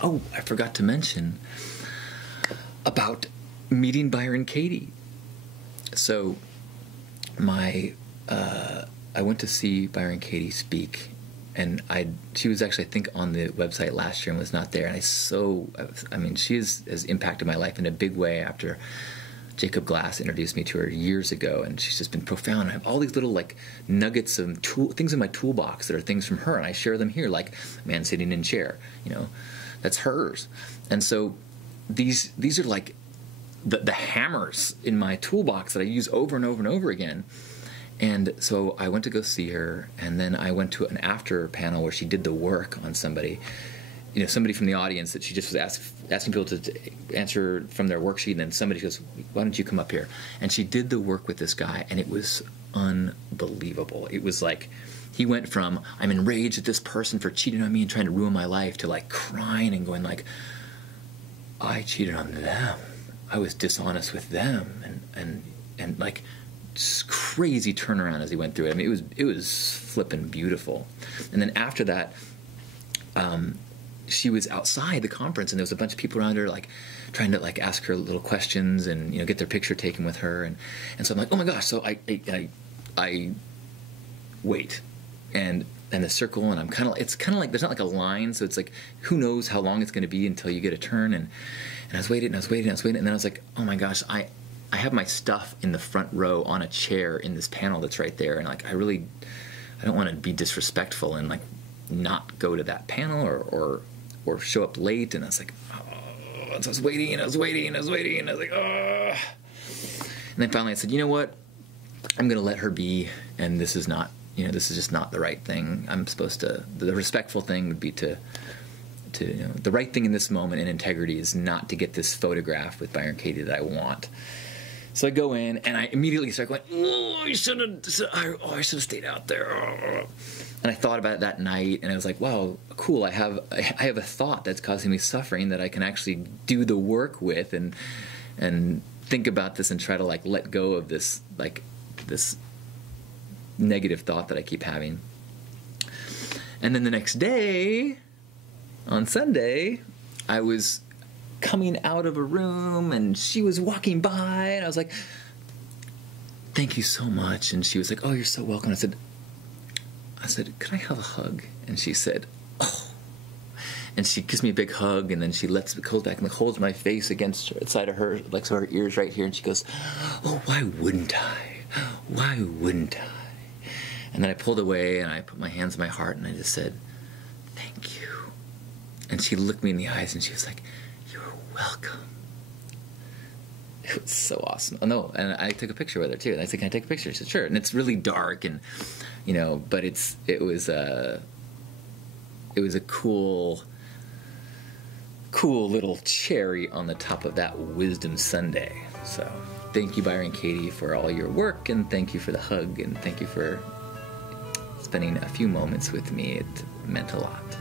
Oh, I forgot to mention about meeting Byron Katie. So I went to see Byron Katie speak, and she was actually, I think, on the website last year and was not there. And she has impacted my life in a big way after Jacob Glass introduced me to her years ago, and she's just been profound. I have all these little like nuggets of things in my toolbox that are things from her, and I share them here, like man sitting in chair, that's hers. And so these are like the hammers in my toolbox that I use over and over and over again. And so I went to go see her, and then I went to an after panel where she did the work on somebody, somebody from the audience that she just was asking people to answer from their worksheet, and then somebody goes, why don't you come up here? And she did the work with this guy, and it was unbelievable. It was like, he went from, I'm enraged at this person for cheating on me and trying to ruin my life, to like crying and going like, I cheated on them. I was dishonest with them. And like, crazy turnaround as he went through it. I mean, it was flippin' beautiful. And then after that, she was outside the conference, and there was a bunch of people around her, like trying to like ask her little questions and get their picture taken with her. And so I'm like, oh my gosh! So I wait, and the circle, and it's kind of like there's not like a line, so it's like who knows how long it's going to be until you get a turn. And I was waiting, and I was waiting, and I was waiting, and then I was like, oh my gosh, I have my stuff in the front row on a chair in this panel that's right there, and like I don't want to be disrespectful and like not go to that panel or show up late. And I was like, oh. And so I was waiting, and I was waiting, and I was waiting, and I was like, oh. And then finally I said, you know what? I'm going to let her be, and this is this is just not the right thing. I'm supposed to, the respectful thing would be to the right thing in this moment in integrity is not to get this photograph with Byron Katie that I want. So I go in, and I immediately start going, oh, I should have stayed out there. Oh. And I thought about it that night, and I was like, wow, cool. I have a thought that's causing me suffering that I can actually do the work with, and think about this and try to like let go of this negative thought that I keep having. And then the next day, on Sunday, I was coming out of a room, and she was walking by, and I was like, thank you so much. And she was like, oh, you're so welcome. I said, could I have a hug? And she said, oh. And she gives me a big hug, and then she goes back and like holds my face against her, side of her, like so her ears right here, and she goes, oh, why wouldn't I? Why wouldn't I? And then I pulled away, and I put my hands on my heart, and I just said, thank you. And she looked me in the eyes, and she was like, you're welcome. It was so awesome. Oh, no, and I took a picture with her, too. And I said, can I take a picture? She said, sure. And it's really dark, and, but it was a cool little cherry on the top of that Wisdom Sunday. So thank you, Byron Katie, for all your work, and thank you for the hug, and thank you for spending a few moments with me. It meant a lot.